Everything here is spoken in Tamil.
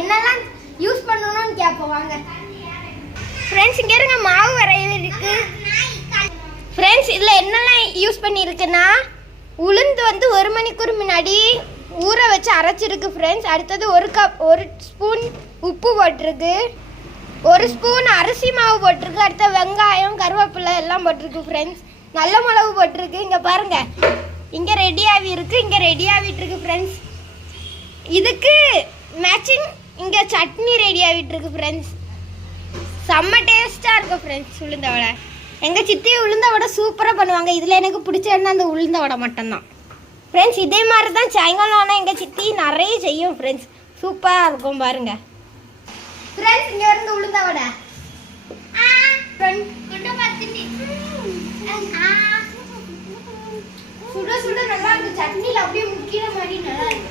என்னெல்லாம் யூஸ் பண்ணணும்னு கேட்போம் வாங்க ஃப்ரெண்ட்ஸ். இங்கே இருங்க மாவு வரைய இருக்கு ஃப்ரெண்ட்ஸ். இதில் என்னெல்லாம் யூஸ் பண்ணியிருக்குன்னா உளுந்து வந்து 1 மணிக்கூர் முன்னாடி ஊற வச்சு அரைச்சிருக்கு ஃப்ரெண்ட்ஸ். அடுத்தது 1 ஸ்பூன் உப்பு போட்டிருக்கு, 1 ஸ்பூன் அரிசி மாவு போட்டிருக்கு, அடுத்த வெங்காயம் கருவேப்பிலை எல்லாம் போட்டிருக்கு ஃப்ரெண்ட்ஸ். நல்ல மிளகு போட்டிருக்கு. இங்கே பாருங்கள், இங்கே ரெடி ஆகி இருக்குது, இங்கே ரெடி ஆகிட்டு இருக்கு ஃப்ரெண்ட்ஸ். இதுக்கு மேட்சிங் இங்கே சட்னி ரெடி ஆகிட்டு இருக்கு ஃப்ரெண்ட்ஸ். செம்ம டேஸ்ட்டாக இருக்கும் ஃப்ரெண்ட்ஸ் உளுந்த வடை. எங்கள் சித்தி உளுந்த வடை சூப்பராக பண்ணுவாங்க. இதில் எனக்கு பிடிச்சதுன்னா அந்த உளுந்த வடை மட்டும்தான் ஃப்ரெண்ட்ஸ். இதே மாதிரி தான் சாயங்காலம் ஆனால் எங்கள் சித்தி நிறைய செய்யும் ஃப்ரெண்ட்ஸ். சூப்பராக இருக்கும் பாருங்க ஃப்ரெண்ட்ஸ். இங்கே இருந்து உளுந்த வடை சுட சுட நல்லா இருக்கு. சட்னியில் அப்படியே முக்கிய மாதிரி நல்லா இருக்கு.